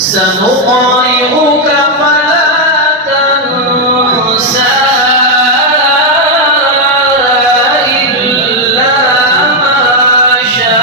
سنقرئك فلا تنسى إلا ما شاء الله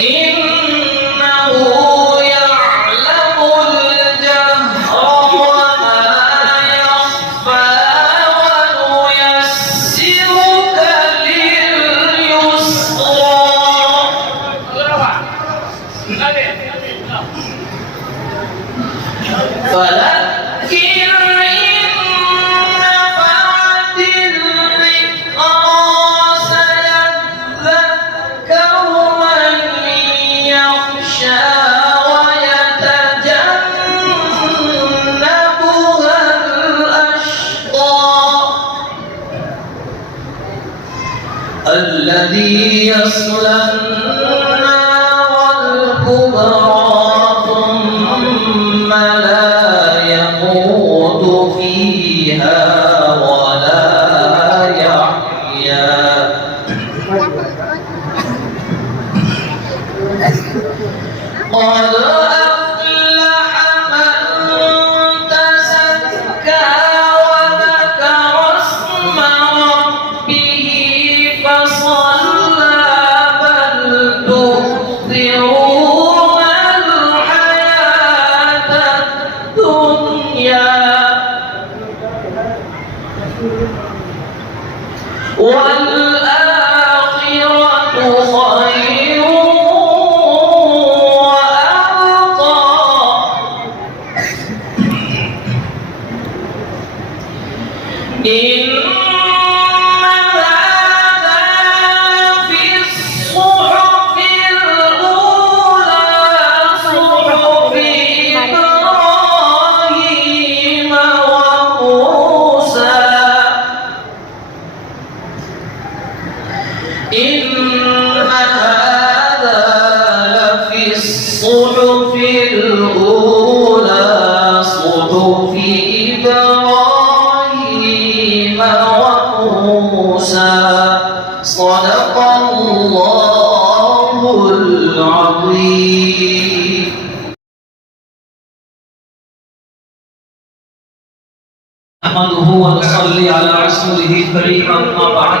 إنه يعلم الجهر وما يخفى ونيسرك لليسرى فذكر إن نفعت الذكرى سيذكر من يخشى ويتجنبها الأشقى الذي يصلى النار الكبرى ثم لا يموت فيها ولا يحيا قد أفلح من تزكى وذكر اسم ربه فصلى بل تؤثرون الحياة الدنيا والآخرة خير وأبقى إن هذا في الصحف الأولى صحف إبراهيم وموسى إن هذا لفي الصحف الأولى صحف إبراهيم وموسى صدق الله العظيم نحمده ونصلي على رسوله الكريم أما بعد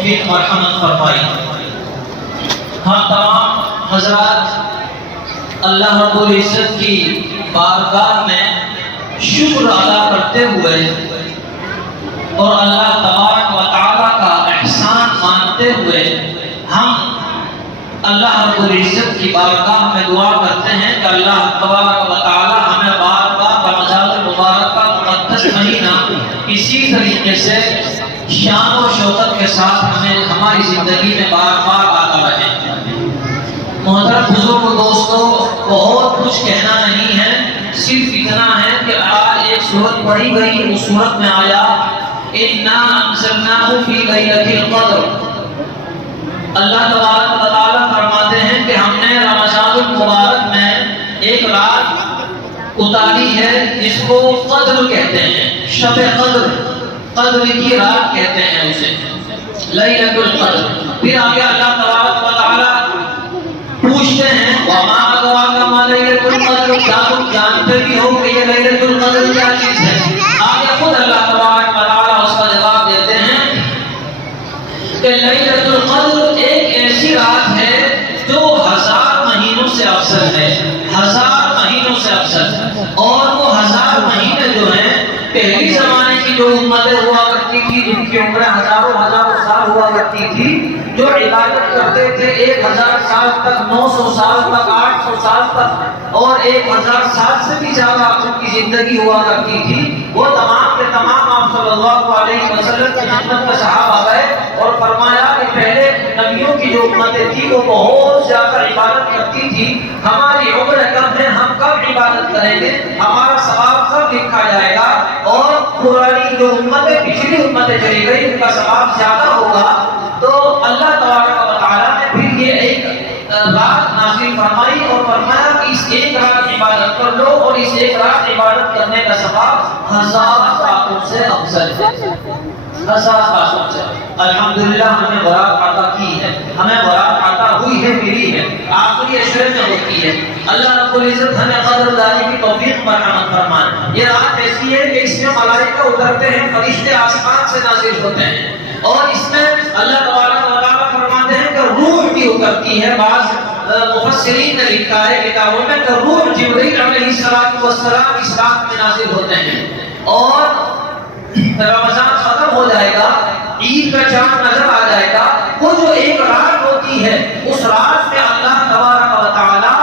توفیق مرحمت فرمائی۔ ہم تمام حضرات اللہ رب العزت کی بارگاہ میں شکر ادا کرتے ہوئے اور اللہ تبارک و تعالیٰ کا احسان مانتے ہوئے ہم اللہ رب العزت کی بارگاہ میں دعا کرتے ہیں کہ اللہ تبارک و تعالیٰ ہمیں بار بار رمضان المبارک کا مقدس مہینہ اسی طریقے سے شان و شوکت کے ساتھ ہمیں ہماری زندگی میں بار بار آتا رہے۔ محترم بزرگ دوستو، بہت کچھ کہنا نہیں ہے، صرف اتنا ہے کہ آج ایک سورت پڑھی گئی، اس سورت میں آیا اِنَّا أَنزَلْنَاهُ فِي لَيْلَةِ الْقَدْرِ۔ اللہ تبارک و تعالیٰ فرماتے ہیں کہ ہم نے رمضان المبارک میں ایک رات اتاری ہے جس کو قدر کہتے ہیں، شب قدر، قدر کی رات کہتے ہیں اسے، لیلۃ القدر۔ پھر آگے اللہ تبارک و تعالیٰ پوچھتے ہیں وَمَا أَدْرَاكَ مَا لَيْلَةُ الْقَدْرِ، کیا تم جانتے بھی ہو کہ یہ لیلۃ القدر کیا چیز ہے؟ آگے خود اللہ تبارک و تعالیٰ اس کا جواب دیتے ہیں کہ لیلۃ القدر ایک ایسی رات ہے جو 1000 مہینوں سے افضل ہے، 1000 مہینوں سے افضل۔ اور وہ 1000 مہینے جو ہیں پہلی زمانے کی جو امتیں ہوا کرتی تھی، جن کی عمریں ہزاروں سال ہوا کرتی تھی، جو عبادت کرتے تھے 1000 سال تک، 900 سال تک، 800 سال تک، اور 1000 سال سے بھی زیادہ ان کی زندگی ہوا کرتی تھی، وہ تمام کے تمام آپ صلی اللہ علیہ وسلم کی خدمت میں صحابہ گئے اور فرمایا کہ پہلے نبیوں کی جو امتیں تھی وہ بہت زیادہ عبادت کرتی تھی، ہماری عمر کم ہے، ہم کب عبادت کریں گے، ہمارا ثواب کب لکھا جائے گا، اور پرانی جو امتیں پچھلی امتیں چلی گئی ان کا ثواب زیادہ ہوگا۔ تو اللہ تبارک و تعالیٰ نے پھر یہ ایک رات نازل فرمائی اور فرمایا کہ اس ایک رات عبادت کر لو، اور اس ایک رات عبادت کرنے کا ثواب 1000 راتوں سے افضل ہے، 1000 راتوں سے۔ الحمدللہ ہمیں برات عطا کی ہے، ہمیں برات عطا ہوئی ہے، ملی ہے، آخری اشرے میں ہوتی ہے۔ اللہ رب العزت ہمیں قدر دانی کی توفیق مرحمت فرمائے۔ یہ رات ایسی ہے کہ اس میں ملائکہ اترتے ہیں، فرشتے آسمان سے نازل ہوتے ہیں، اور اس میں اللہ تبارک و تعالیٰ فرماتے ہیں کہ روح بھی اترتی ہے۔ بعض مفسرین نے لکھا ہے کتابوں میں کہ روح جبرائیل علیہ السلام اس رات میں نازل ہوتے ہیں، اور رمضان ختم ہو جائے گا، عید کا چاند نظر آ جائے گا، وہ جو ایک رات ہوتی ہے اس رات میں اللہ تبارک و تعالیٰ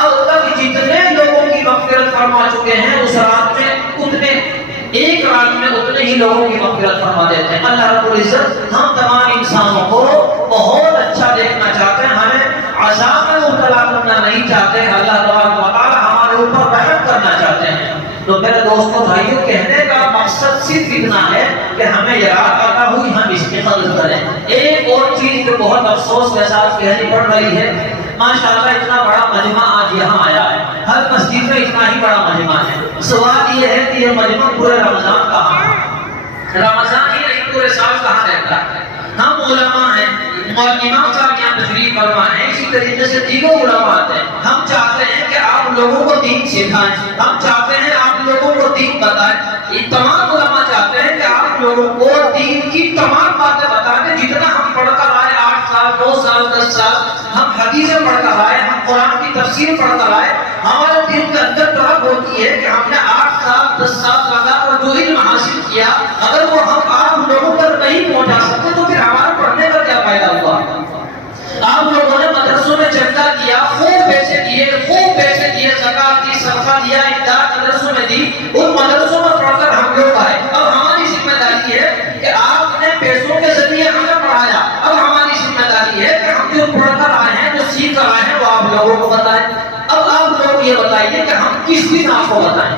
اب تک جتنے لوگوں کی مغفرت فرما چکے ہیں اس رات میں اتنے، ایک رات میں اتنے ہی لوگوں کی مغفرت فرما دیتے ہیں۔ اللہ رب العزت ہم تمام انسانوں کو بہت اچھا دیکھنا چاہتے ہیں، ہمیں عذاب میں مبتلا کرنا نہیں چاہتے، اللہ تبارک و تعالیٰ ہمارے اوپر رحم کرنا چاہتے ہیں۔ تو میرے دوستوں بھائیوں، کہنے کا مقصد صرف اتنا ہے کہ ہمیں یہ رات عطا ہوئی، ہم اس کی قدر کریں۔ ایک اور چیز جو بہت افسوس کے ساتھ کہنی پڑ رہی ہے، ماشاءاللہ اتنا بڑا مجمع آج یہاں آیا ہے، ہر مسجد میں اتنا ہی بڑا مجمع ہے۔ سوال یہ ہے کہ یہ مجمع پورے رمضان کہاں ہے؟ رمضان ہی نہیں پورے سال کہاں رہتا ہے؟ ہم علماء ہیں اور امام صاحب یہاں تشریف فرما ہیں، اسی طریقے سے دیگر علماء آتے ہیں۔ ہم چاہتے ہیں کہ آپ لوگوں کو دین سکھائیں، ہم چاہتے ہیں آپ لوگوں کو دین بتائیں، یہ تمام علماء چاہتے ہیں کہ آپ لوگوں کو دین کی تمام باتیں بتائیں۔ جتنا ہم پڑھ کر آئے 8 سال 2 سال 10 سال ہم حدیثیں پڑھ کر آئے، ہم قرآن کی تفسیر پڑھ کر آئے، ہمارے دل کے اندر طلب ہوتی ہے کہ ہم نے 8 سال 10 سال لگا کر جو علم حاصل کیا، اگر وہ ہم آپ لوگوں تک نہیں پہنچا سکتے تو پھر ہمارا پڑھنے کا کیا فائدہ ہوا؟ آپ لوگوں نے مدرسوں میں چندہ کیا، خوب پیسے دیے، زکات دی، صدقہ دیا، امداد مدرسوں میں دی، ان مدرسوں میں پڑھ کر ہم لوگ آئے۔ اب ہماری ذمہ داری ہے کہ آپ نے پیسوں کے ذریعے ہمیں پڑھایا، اب ہماری ذمہ داری ہے کہ ہم جو پڑھ کر آئے ہیں، جو سیکھ کر آئے ہیں، وہ آپ لوگوں کو بتائیں۔ اب آپ لوگ یہ بتائیے کہ ہم کس دن آپ کو بتائیں؟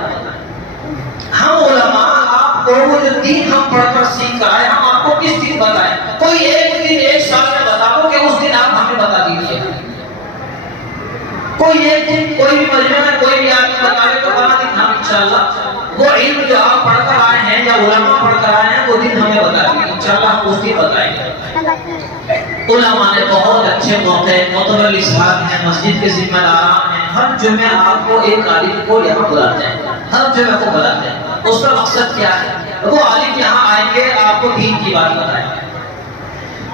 ہم علماء آپ لوگوں کو جو دین ہم پڑھ کر سیکھ کر آئے، ہم آپ کو کس دن بتائیں؟ کوئی ایک دن 1 سال میں بتا دو کہ اس دن آپ ہمیں بتا دیجیے۔ کوئی ایک دن کوئی بھی مجمع میں کوئی بھی آدمی بتائے تو بتا دیں، ہم انشاءاللہ وہ علم جو آپ پڑھ کر آئے ہیں یا علماء پڑھ کر آئے ہیں وہ دن ہمیں بتا دیں، انشاءاللہ ہم اس دن بتائیں گے۔ علماء نے بہت اچھے موقع، معتبر اسحاق ہیں، مسجد کے ذمہ داران ہیں، ہر جمعہ آپ کو ایک عالم کو یہاں بلاتے ہیں، ہر جمعہ کو بلاتے ہیں۔ اس کا مقصد کیا ہے؟ وہ عالم یہاں آئیں گے، آپ کو دین کی بات بتائیں گے۔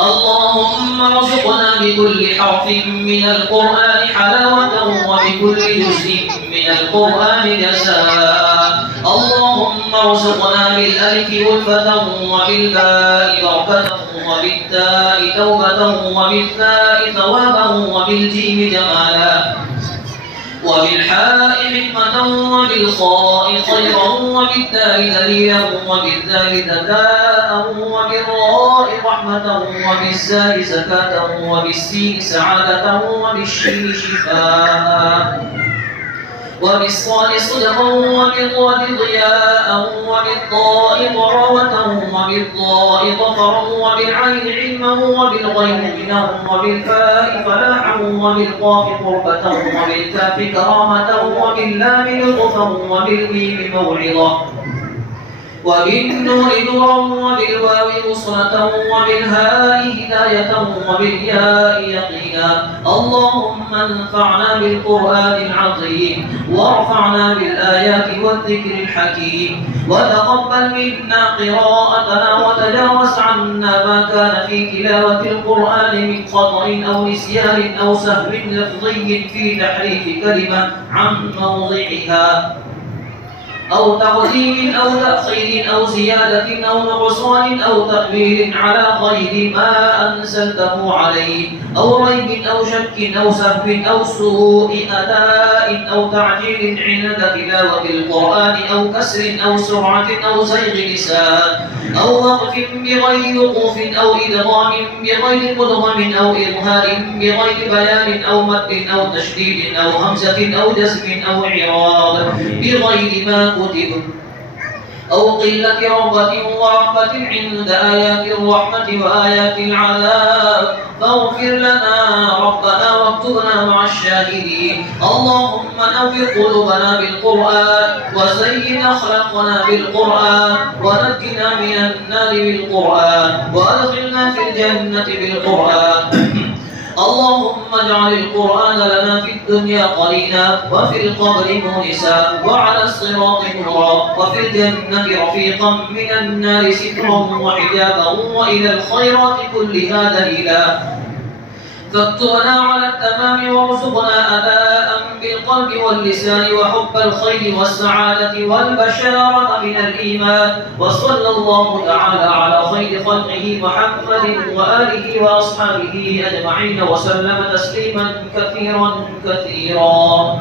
اللهم ارزقنا بكل حرف من القرآن حلاوة وبكل جزء من القرآن جزاء. اللهم ارزقنا بالألف ألفة وبالباء بركة وبالتاء توبة وبالثاء ثوابا وبالجيم جمالا وبالحاء حكمة وبالخاء خيرا وبالدال دليلا وبالذال ذكاء وبالراء رحمة وبالزاء زكاة وبالسين سعادة وبالشين شفاء وبالصاد صدقا وبالضاد ضياء وبالضاء ضراوة وبالضاء ظفرا وبالعين علما وبالغين غنى وبالفاء فلاحا وبالقاف قربة وبالكاف كرامة وباللام لطفا وبالميم موعظة وبالنور نورا وبالواو نصرة وبالهاء هداية وبالياء يقينا. اللهم انفعنا بالقرآن العظيم وارفعنا بالآيات والذكر الحكيم وتقبل منا قراءتنا وتجاوز عنا ما كان في تلاوة القرآن من خطأ أو نسيان أو سهو لفظي في تحريف كلمة عن موضعها أو تقديم أو تأخير أو زيادة أو نقصان أو تأويل على غير ما أنزلته عليه أو ريب أو شك أو سهو أو سوء أداء أو تعجيل عند تلاوة القرآن أو كسر أو سرعة أو زيغ لسان أو وقف بغير وقوف أو إدغام بغير مدغم أو إظهار بغير بيان أو مد أو تشديد أو همزة أو جزم أو إعراض بغير ما كتب أو قلة رغبة ورهبة عند آيات الرحمة وآيات العذاب فاغفر لنا ربنا واكتبنا مع الشاهدين. اللهم نور قلوبنا بالقرآن وزين أخلاقنا بالقرآن ونجنا من النار بالقرآن وأدخلنا في الجنة بالقرآن. اللهم اجعل القرآن لنا في الدنيا قرينا وفي القبر مونسا وعلى الصراط نورا وفي الجنة رفيقا من النار سترا وحجابا وإلى الخيرات كلها دليلا. فاكتبنا على التمام وارزقنا أداء القلب واللسان وحب الخير والسعادة والبشارة من الإيمان. وصلى الله تعالى على خير خلقه محمد وآله وأصحابه أجمعين وسلم تسليما كثيرا كثيرا.